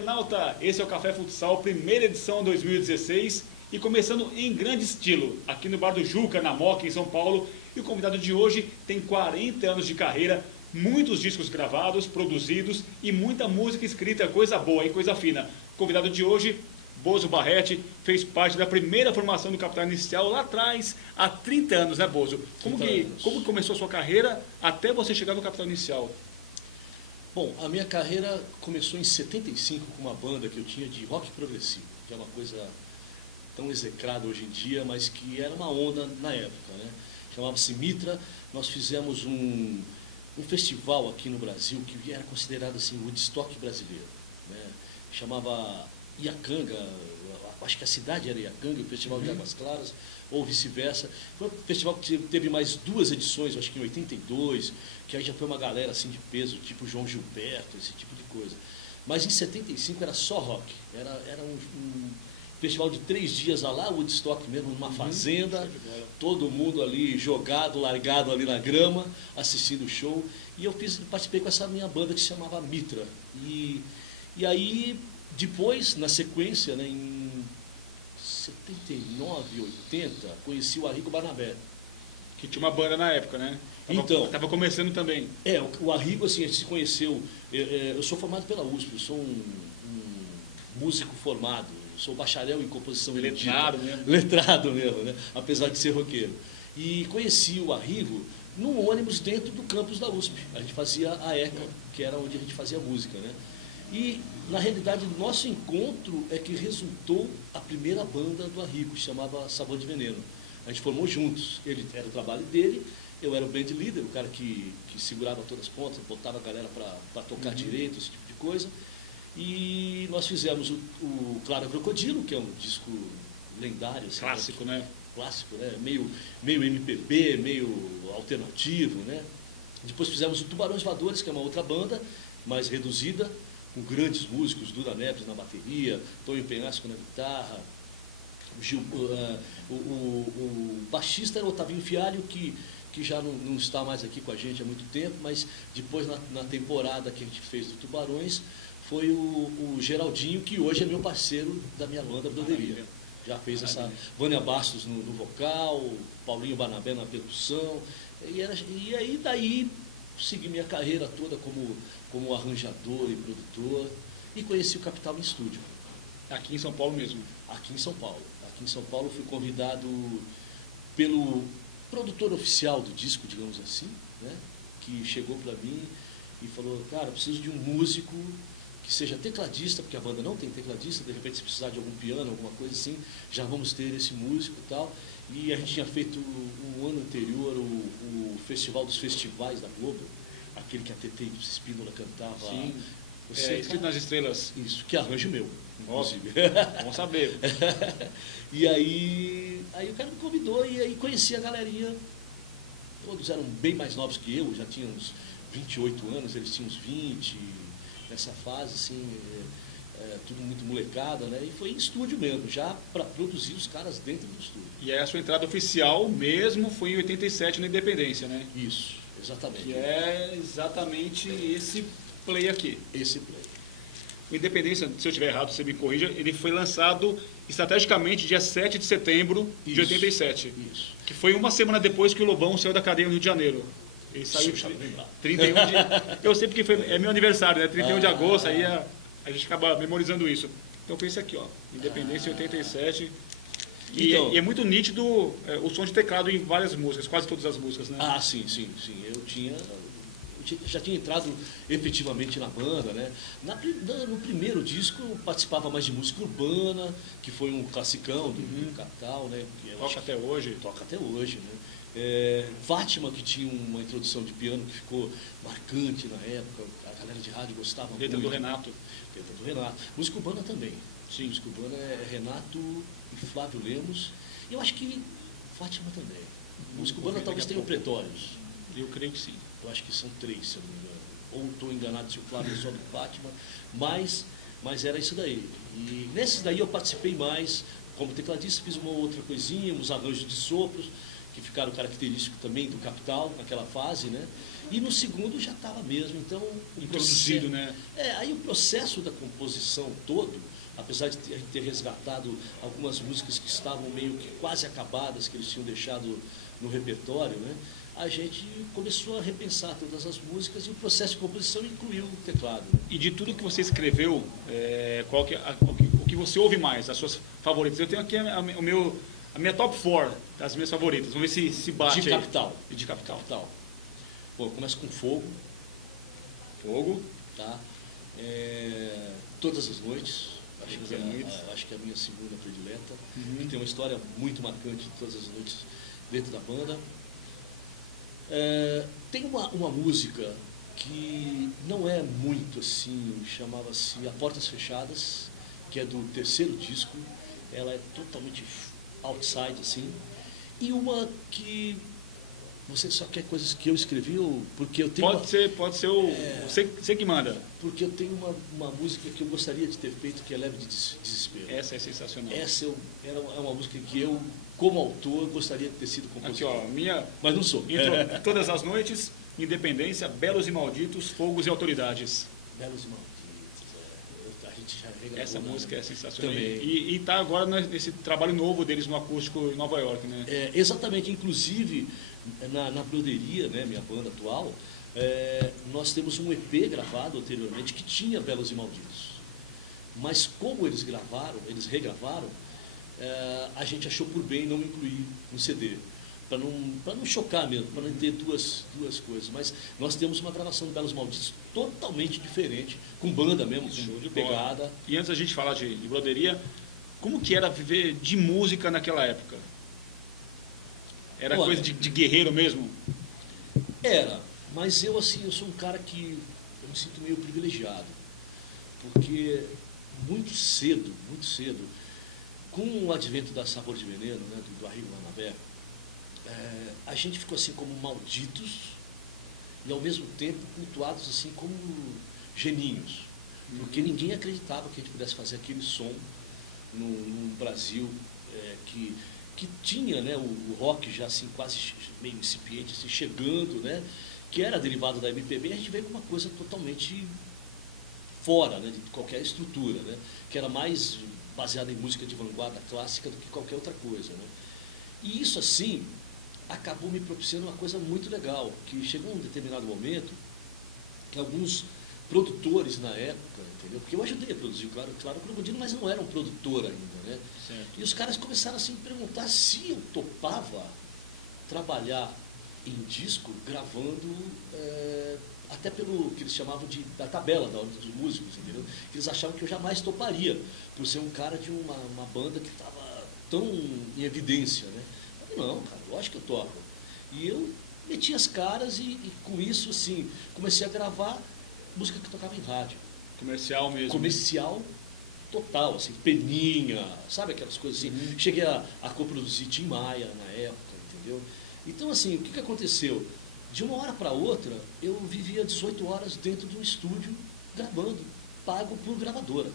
internauta! Esse é o Café Futsal, primeira edição 2016 e começando em grande estilo, aqui no Bar do Juca, na Moca, em São Paulo. E o convidado de hoje tem 40 anos de carreira, muitos discos gravados, produzidos e muita música escrita, coisa boa e coisa fina. O convidado de hoje, Bozo Barretti, fez parte da primeira formação do Capital Inicial lá atrás, há 30 anos, né, Bozo? Como começou a sua carreira até você chegar no Capital Inicial? Bom, a minha carreira começou em 75 com uma banda que eu tinha de rock progressivo, que é uma coisa tão execrada hoje em dia, mas que era uma onda na época, né? Chamava-se Mitra. Nós fizemos um festival aqui no Brasil que era considerado assim o Woodstock brasileiro, né? Chamava Iacanga, acho que a cidade era Iacanga, o Festival de Águas Claras, ou vice-versa. Foi um festival que teve mais 2 edições, acho que em 82, que aí já foi uma galera assim de peso, tipo João Gilberto, esse tipo de coisa. Mas em 75 era só rock, era um festival de 3 dias lá, Woodstock mesmo, numa fazenda, todo mundo ali jogado, largado ali na grama, assistindo o show. E eu participei com essa minha banda que se chamava Mitra. E aí, depois, na sequência, né, em 79, 80, conheci o Arrigo Barnabé. Que tinha uma banda na época, né? Tava começando também. O Arrigo, assim, a gente se conheceu. Eu sou formado pela USP, eu sou um músico formado, sou bacharel em composição erudita. Letrado mesmo, né? Apesar de ser roqueiro. E conheci o Arrigo num ônibus dentro do campus da USP. A gente fazia a ECA, que era onde a gente fazia música, né? E, na realidade, o nosso encontro é que resultou a primeira banda do Arrigo, que chamava Sabor de Veneno. A gente formou juntos. Ele era o trabalho dele, eu era o band leader, o cara que segurava todas as pontas, botava a galera para tocar direito, esse tipo de coisa. E nós fizemos o Clara Crocodilo, que é um disco lendário. Assim, clássico, né? Clássico, né? Meio MPB, meio alternativo, né? Depois fizemos o Tubarões Voadores, que é uma outra banda, mais reduzida, com grandes músicos, Duda Neves na bateria, Tonho Penhasco na guitarra, o baixista era o Otavinho Fialho, que já não está mais aqui com a gente há muito tempo, mas depois na temporada que a gente fez do Tubarões, foi o Geraldinho, que hoje é meu parceiro da minha banda Broderia. Já fez essa Vânia Bastos no vocal, Paulinho Barnabé na percussão, e aí daí segui minha carreira toda como arranjador e produtor, e conheci o Capital em estúdio. Aqui em São Paulo mesmo? Aqui em São Paulo. Aqui em São Paulo fui convidado pelo produtor oficial do disco, digamos assim, né? Que chegou para mim e falou: cara, eu preciso de um músico que seja tecladista, porque a banda não tem tecladista, de repente se precisar de algum piano, alguma coisa assim, já vamos ter esse músico e tal. E a gente tinha feito um ano anterior o Festival dos Festivais da Globo, aquele que a Tetê Espínola cantava. Sim, Escrito nas Estrelas. Isso, que arranjo meu, inclusive. Vamos saber. E aí o cara me convidou e aí conheci a galerinha. Todos eram bem mais novos que eu, já tinham uns 28 anos, eles tinham uns 20, nessa fase, assim, tudo muito molecada, né? E foi em estúdio mesmo, já para produzir os caras dentro do estúdio. E aí a sua entrada oficial mesmo foi em 87 na Independência, né? Isso, exatamente. Que é exatamente esse play aqui. Esse play. O Independência, se eu estiver errado, você me corrija, ele foi lançado estrategicamente dia 7 de setembro de 87. Isso. Que foi uma semana depois que o Lobão saiu da cadeia no Rio de Janeiro. Ele saiu 31 de... Eu sei porque é meu aniversário, né? 31 de agosto, aí a gente acaba memorizando isso. Então foi esse aqui, ó. Independência 87. E é muito nítido o som de teclado em várias músicas, quase todas as músicas, né? Ah, sim. Eu já tinha entrado efetivamente na banda, né? No primeiro disco eu participava mais de música urbana, que foi um classicão do Capital, né? Toca até hoje. Toca até hoje, né? Fátima, que tinha uma introdução de piano que ficou marcante na época, a galera de rádio gostava muito. Letra do Renato. Letra do Renato. Música urbana também. Sim. Música urbana é Renato e Flávio Lemos. E eu acho que Fátima também. Música urbana talvez tenha o Pretórios. Eu creio que sim. Eu acho que são 3, se eu não me engano. Ou estou enganado se o Flávio é só do Fátima, mas era isso daí. E nesses daí eu participei mais, como tecladista, fiz uma outra coisinha, uns arranjos de sopros, que ficaram característicos também do Capital naquela fase, né? E no segundo já estava mesmo, então... Introduzido, né? Aí o processo da composição todo, apesar de ter resgatado algumas músicas que estavam meio que quase acabadas, que eles tinham deixado no repertório, né? A gente começou a repensar todas as músicas e o processo de composição incluiu o teclado. Né? E de tudo que você escreveu, o que você ouve mais, as suas favoritas? Eu tenho aqui a minha top 4 das minhas favoritas. Vamos ver se bate. De Capital. De Capital. Bom, eu começo com Fogo. Fogo. Tá? Todas as Noites. Acho que é a minha segunda predileta. Uhum. Tem uma história muito marcante de Todas as Noites dentro da banda. Tem uma música que não é muito assim, chamava-se A Portas Fechadas, que é do terceiro disco. Ela é totalmente outside, assim. E uma que você só quer coisas que eu escrevi, ou porque eu tenho pode ser você que manda. Porque eu tenho uma música que eu gostaria de ter feito, que é Leve de Desespero. Essa é sensacional. Essa é uma música que eu, como autor, gostaria de ter sido compositor. Aqui, ó, minha... Mas não sou. Todas as Noites, Independência, Belos e Malditos, Fogos e Autoridades. Belos e Malditos. A gente já regravou. Essa música é sensacional. Também. E está agora nesse trabalho novo deles no acústico em Nova York, né? Exatamente. Inclusive, na Broderia, né, minha banda atual, nós temos um EP gravado anteriormente que tinha Belos e Malditos. Mas como eles regravaram, a gente achou por bem não incluir no CD. Para não chocar mesmo, para não ter duas coisas. Mas nós temos uma gravação do Belos Malditos totalmente diferente, com banda mesmo, com pegada. E antes da gente falar de broderia, como que era viver de música naquela época? Era coisa de guerreiro mesmo? Era, mas eu sou um cara que eu me sinto meio privilegiado. Porque muito cedo, com o advento da Sabor de Veneno, né, do Arrigo Barnabé, a gente ficou assim como malditos e ao mesmo tempo cultuados assim como geninhos, porque ninguém acreditava que a gente pudesse fazer aquele som no Brasil, que tinha, né, o rock já assim quase meio incipiente, assim, chegando, né, que era derivado da MPB, e a gente veio com uma coisa totalmente fora, né, de qualquer estrutura, né, que era mais baseada em música de vanguarda clássica do que qualquer outra coisa, né. E isso assim acabou me propiciando uma coisa muito legal, que chegou um determinado momento que alguns produtores na época, entendeu? Porque eu ajudei a produzir, claro, o Crocodilo, mas não era um produtor ainda, né? Certo. E os caras começaram assim, a me perguntar se eu topava trabalhar em disco, gravando, até pelo que eles chamavam da tabela da ordem dos músicos, entendeu? Eles achavam que eu jamais toparia, por ser um cara de uma banda que estava tão em evidência, né? Não, cara, eu acho que eu toco. E eu meti as caras e com isso, assim, comecei a gravar música que tocava em rádio. Comercial mesmo. Comercial total, assim, Peninha, sabe aquelas coisas assim. Uhum. Cheguei a coproduzir Tim Maia na época, entendeu? Então, assim, o que aconteceu? De uma hora para outra, eu vivia 18 horas dentro de um estúdio gravando, pago por gravadora.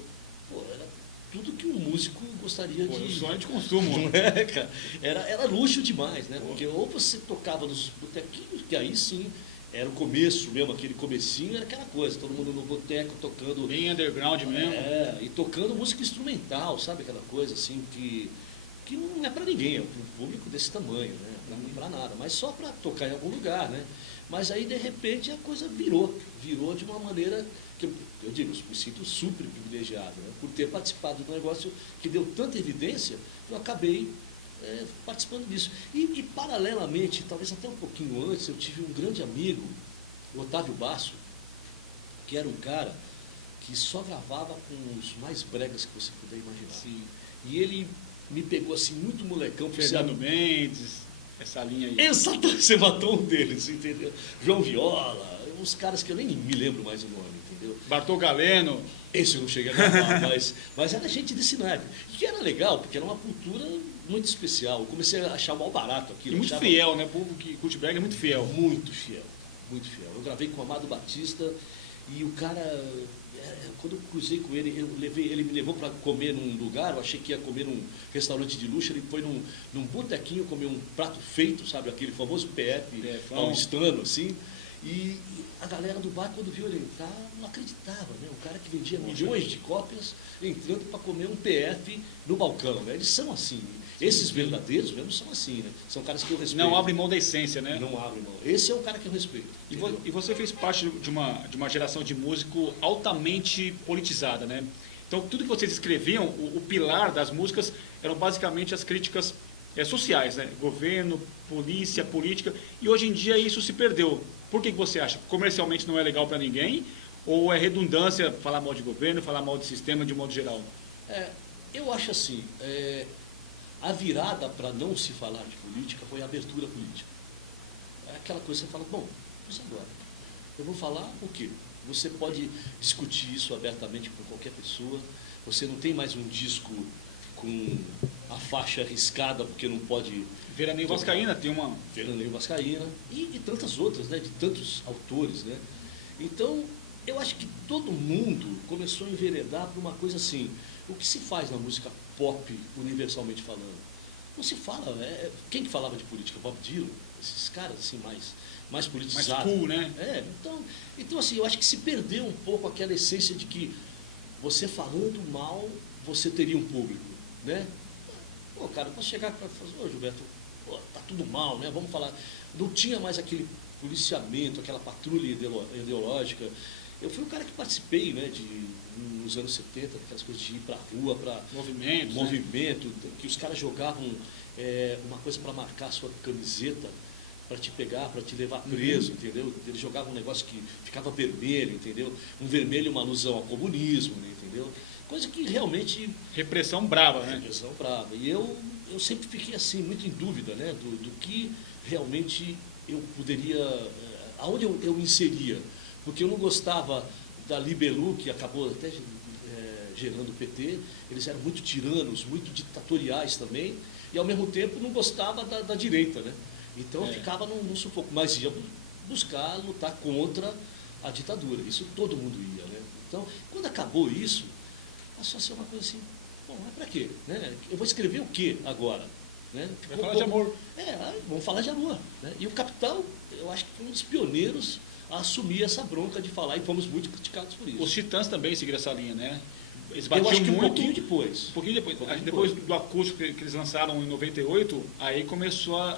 Pô, era tudo que um músico gostaria de... Um sonho de consumo. Cara, era luxo demais, né? Porque ou você tocava nos botequinhos, que aí sim, era o começo mesmo, aquele comecinho, era aquela coisa, todo mundo no boteco tocando... Bem underground mesmo. E tocando música instrumental, sabe? Aquela coisa assim que não é para ninguém, é para um público desse tamanho, né? Não é para nada, mas só para tocar em algum lugar, né? Mas aí, de repente, a coisa virou de uma maneira que eu digo, eu me sinto super privilegiado, né? Por ter participado de um negócio que deu tanta evidência, eu acabei participando disso. E paralelamente, talvez até um pouquinho antes, eu tive um grande amigo, o Otávio Basso, que era um cara que só gravava com os mais bregas que você puder imaginar. Sim. E ele me pegou assim, muito molecão. Fernando Mendes, essa linha aí. Exatamente, você matou um deles, entendeu? João Viola, uns caras que eu nem me lembro mais o nome, entendeu? Bartol Galeno. Esse eu não cheguei a gravar, mas era gente desse naipe. E era legal, porque era uma cultura muito especial. Eu comecei a achar mal barato aquilo. E muito fiel, né? O povo que curte brega é muito fiel. Muito fiel, muito fiel. Eu gravei com o Amado Batista E o cara, quando eu cruzei com ele, ele me levou para comer num lugar, eu achei que ia comer num restaurante de luxo, ele foi num botequinho comer um prato feito, sabe, aquele famoso PF paulistano, assim. E a galera do bar, quando viu ele entrar, não acreditava, né? O cara que vendia milhões de cópias entrando para comer um PF no balcão, né? Eles são assim. Esses verdadeiros mesmo são assim, né? São caras que eu respeito. Não abre mão da essência, né? Não abre mão. Esse é o cara que eu respeito. E você fez parte de uma geração de músico altamente politizada, né? Então, tudo que vocês escreviam, o pilar das músicas eram basicamente as críticas sociais, né? Governo, polícia, política. E hoje em dia isso se perdeu. Por que você acha? Comercialmente não é legal para ninguém? Ou é redundância falar mal de governo, falar mal de sistema de modo geral? Eu acho assim, a virada para não se falar de política foi a abertura política. É aquela coisa que você fala, bom, mas agora, eu vou falar o quê? Você pode discutir isso abertamente com qualquer pessoa, você não tem mais um disco com a faixa riscada, porque não pode... Veraneio Vascaína tem uma... Veraneio Vascaína e tantas outras, né, de tantos autores, né? Então, eu acho que todo mundo começou a enveredar para uma coisa assim, o que se faz na música pop, universalmente falando? Não se fala, quem que falava de política? Bob Dylan, esses caras assim mais politizados. Mais cool, né? Então assim, eu acho que se perdeu um pouco aquela essência de que você falando mal, você teria um público, né? Pô, cara, eu posso chegar para falar, Gilberto, pô, tá tudo mal, né? Vamos falar. Não tinha mais aquele policiamento, aquela patrulha ideológica. Eu fui o cara que participei, né, nos anos 70, daquelas coisas de ir para a rua, para movimento, né? Que os caras jogavam uma coisa para marcar a sua camiseta, para te pegar, para te levar preso, entendeu? Eles jogavam um negócio que ficava vermelho, entendeu? Um vermelho, uma alusão ao comunismo, né, entendeu? Coisa que realmente... Repressão brava, né? Repressão brava. E eu sempre fiquei assim, muito em dúvida, né, do que realmente eu poderia... aonde eu me inseria. Porque eu não gostava da Libelu, que acabou até gerando o PT, eles eram muito tiranos, muito ditatoriais também, e ao mesmo tempo não gostava da direita, né? Então eu ficava num sufoco, mas ia buscar lutar contra a ditadura, isso todo mundo ia, né? Então, quando acabou isso, passou a ser uma coisa assim, bom, mas para quê? Né? Eu vou escrever o quê agora? Né? Vai falar de amor. Vamos falar de amor. Né? E o Capital, eu acho que foi um dos pioneiros a assumir essa bronca de falar, e fomos muito criticados por isso. Os Titãs também seguiram essa linha, né? Eles eu acho que muito, um pouquinho depois. Depois do acústico que eles lançaram em 98, aí começou a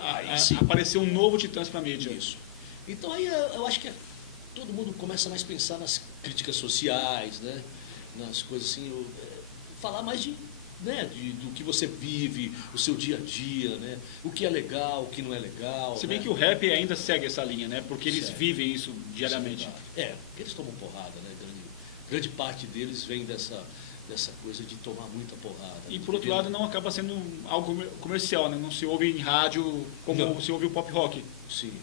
aparecer um novo Titãs para a mídia. Isso. Então aí eu acho que todo mundo começa mais a pensar nas críticas sociais, né? Nas coisas assim, falar mais do que você vive, o seu dia a dia, né? O que é legal, o que não é legal. Se bem que o rap ainda segue essa linha, né? Porque eles vivem isso diariamente. Eles tomam porrada, né? Grande parte deles vem dessa coisa de tomar muita porrada. E por outro lado não acaba sendo algo comercial, né? Não se ouve em rádio como se ouve o pop rock. Sim.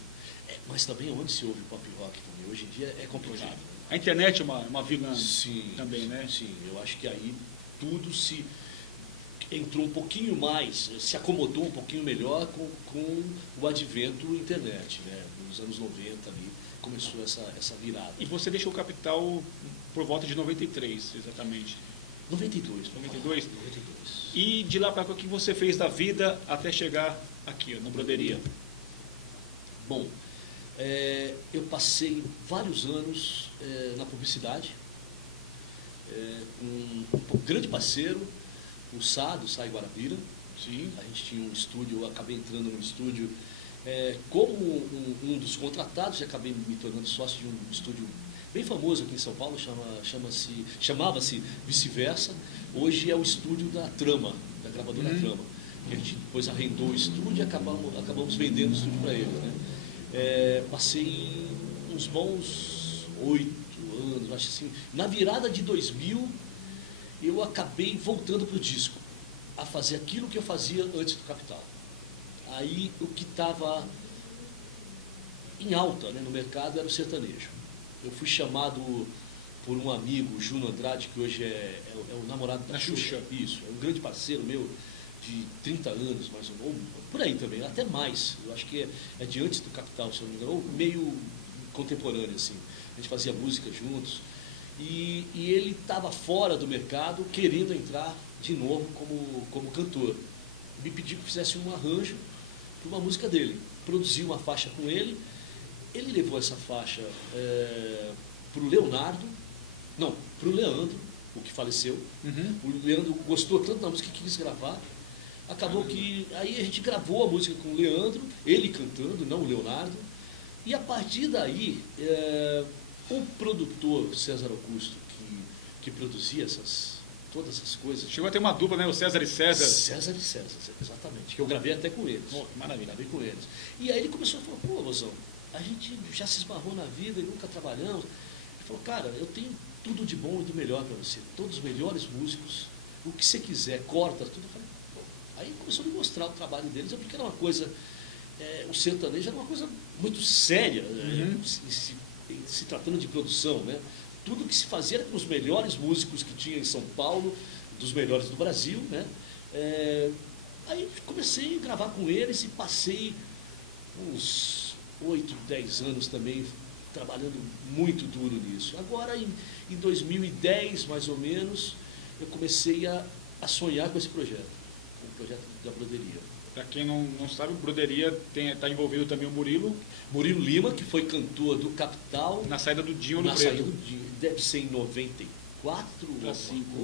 Mas também onde se ouve pop rock também? Hoje em dia é complicado. Né? A internet é uma vilã também, né? Sim, eu acho que aí tudo se entrou um pouquinho mais, se acomodou um pouquinho melhor com o advento da internet, né? Nos anos 90 ali começou essa virada. E você deixou o Capital por volta de 93, exatamente. 92. 92? 92. E de lá para cá, o que você fez da vida até chegar aqui, na broderia? Bom, eu passei vários anos na publicidade, com um grande parceiro, o Sá Guarabira. Sim. A gente tinha um estúdio, eu acabei entrando no estúdio como um dos contratados, e acabei me tornando sócio de um estúdio bem famoso aqui em São Paulo, chamava-se Vice-Versa. Hoje é o estúdio da Trama, da gravadora Trama. A gente depois arrendou o estúdio e acabamos vendendo o estúdio para ele, né? Passei uns bons 8 anos, acho assim. Na virada de 2000, eu acabei voltando para o disco, a fazer aquilo que eu fazia antes do Capital. Aí o que estava em alta, né, no mercado era o sertanejo. Eu fui chamado por um amigo, Juno Andrade, que hoje é o namorado da Xuxa. Isso, é um grande parceiro meu, de 30 anos, mais ou menos, por aí também, até mais. Eu acho que é de antes do Capital, se eu não me engano, ou meio contemporâneo, assim. a gente fazia música juntos. E ele estava fora do mercado, querendo entrar de novo como cantor. Me pediu que fizesse um arranjo para uma música dele. Produzi uma faixa com ele. Ele levou essa faixa para o Leonardo, não, para o Leandro, o que faleceu. Uhum. O Leandro gostou tanto da música que quis gravar. Acabou que aí a gente gravou a música com o Leandro, ele cantando, não o Leonardo. E a partir daí, o produtor César Augusto, que produzia todas essas coisas. Chegou a ter uma dupla, né? O César e César. César e César, exatamente. Que eu gravei até com eles. Oh, que maravilha. Gravei com eles. E aí ele começou a falar, pô, Rosão, a gente já se esbarrou na vida e nunca trabalhamos. Ele falou, cara, eu tenho tudo de bom e do melhor para você. Todos os melhores músicos. O que você quiser, corta, tudo. Eu falei, pô. Aí começou a me mostrar o trabalho deles, porque era uma coisa... o sertanejo era uma coisa muito séria, se tratando de produção, né? Tudo que se fazia era com os melhores músicos que tinha em São Paulo, dos melhores do Brasil, né? Aí comecei a gravar com eles e passei uns 8, 10 anos também trabalhando muito duro nisso. Agora, em 2010, mais ou menos, eu comecei a sonhar com esse projeto, o projeto da Broderia. Para quem não sabe, o Broderia está envolvido também o Murilo. Murilo Lima, que foi cantor do Capital. Na saída do Dinho no Na Preto. saída do Dinho, deve ser em 94, alguma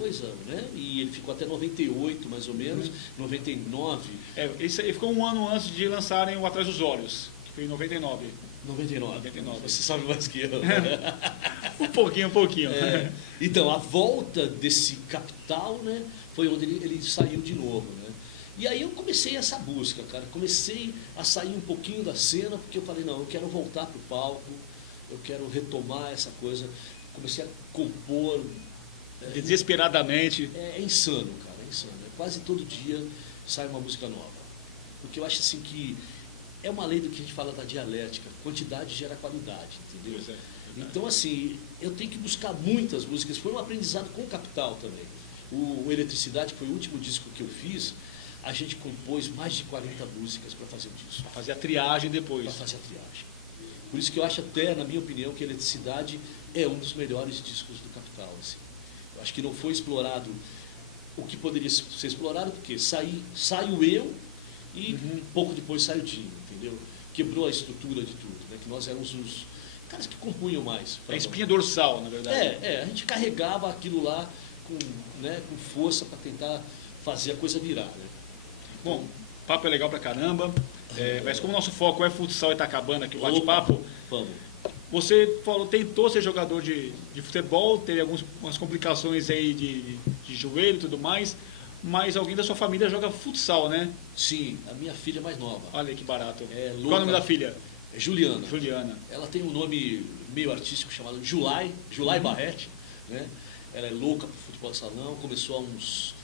coisa, né? E ele ficou até 98, mais ou menos, 99. Ele ficou um ano antes de lançarem o Atrás dos Olhos, que foi em 99. 99. Você sabe mais que eu. Um pouquinho. Então, a volta desse Capital, né, foi onde ele saiu de novo, né? E aí eu comecei essa busca, cara. Comecei a sair um pouquinho da cena, porque eu falei, não, eu quero voltar para o palco, eu quero retomar essa coisa. Comecei a compor. Desesperadamente. É insano, cara, é insano. Quase todo dia sai uma música nova. Porque eu acho assim que é uma lei do que a gente fala da dialética. Quantidade gera qualidade, entendeu? Pois é. Então, assim, eu tenho que buscar muitas músicas. Foi um aprendizado com o Capital também. O Eletricidade, que foi o último disco que eu fiz, a gente compôs mais de 40 músicas para fazer o disco. Para fazer a triagem depois. Para fazer a triagem. Por isso que eu acho até, na minha opinião, que a Eletricidade é um dos melhores discos do Capital. Assim. Eu acho que não foi explorado o que poderia ser explorado, porque saio eu e pouco depois sai o Dinho, entendeu? Quebrou a estrutura de tudo, né? Que nós éramos os caras que compunham mais. A espinha dorsal, na verdade. A gente carregava aquilo lá com força para tentar fazer a coisa virar, né? Bom, o papo é legal pra caramba, mas como o nosso foco é futsal e tá acabando aqui o bate-papo, você tentou ser jogador de futebol, teve algumas complicações aí de joelho e tudo mais, mas alguém da sua família joga futsal, né? Sim, a minha filha mais nova. Olha que barato. Qual é o nome da filha? É Juliana. Juliana. Ela tem um nome meio artístico chamado Julai Barretti, né? Ela é louca pro futebol de salão, começou há uns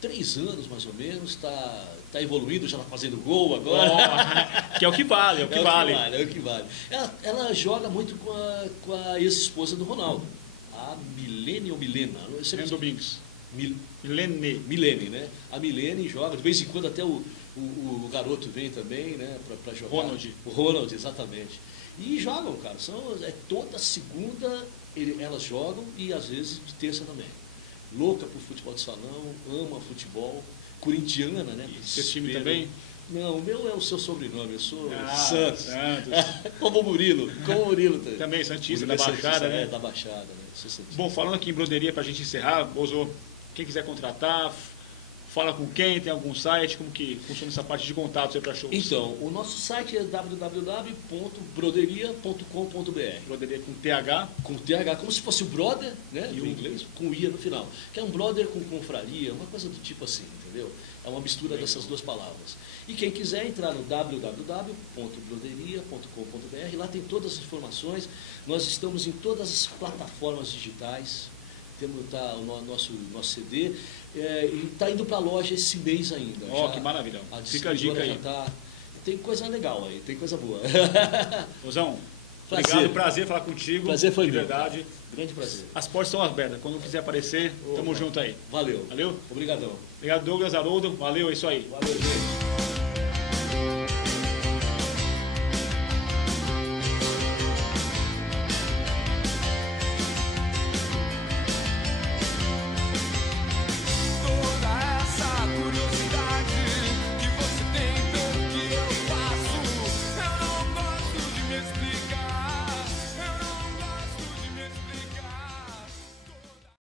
3 anos, mais ou menos, está evoluindo, já está fazendo gol agora. Que é o que vale, é o que vale. É o que vale. Ela joga muito com a ex-esposa do Ronaldo, a Milene ou Milena? Milene Domingos. Milene, né? A Milene joga, de vez em quando até o garoto vem também, né, para jogar. O Ronald, exatamente. E jogam, cara. Toda segunda elas jogam e às vezes de terça também. Louca por futebol de salão, ama futebol, corintiana, né? E seu time também? Não, o meu é o seu sobrenome, eu sou Santos. Como o Murilo também, Santista, da Baixada, né? Da Baixada, né? Bom, falando aqui em Broderia, pra gente encerrar, Bozo, quem quiser contratar, fala com quem, tem algum site, como que funciona essa parte de contatos aí para shows? Então, o nosso site é www.broderia.com.br. Broderia com TH? Com TH, como se fosse o brother, né, do inglês, com IA no final. Que é um brother com confraria, uma coisa do tipo assim, entendeu? É uma mistura dessas duas palavras. E quem quiser entrar no www.broderia.com.br, lá tem todas as informações. Nós estamos em todas as plataformas digitais. Temos o nosso CD e está indo para a loja esse mês ainda. Que maravilha. Fica a dica aí. Tem coisa legal aí, tem coisa boa. Rosão, obrigado, prazer falar contigo. Prazer foi de verdade. Grande prazer. As portas estão abertas. Quando quiser aparecer, tamo junto aí. Valeu. Valeu? Obrigadão. Obrigado, Douglas, Haroldo. Valeu, é isso aí. Valeu, gente.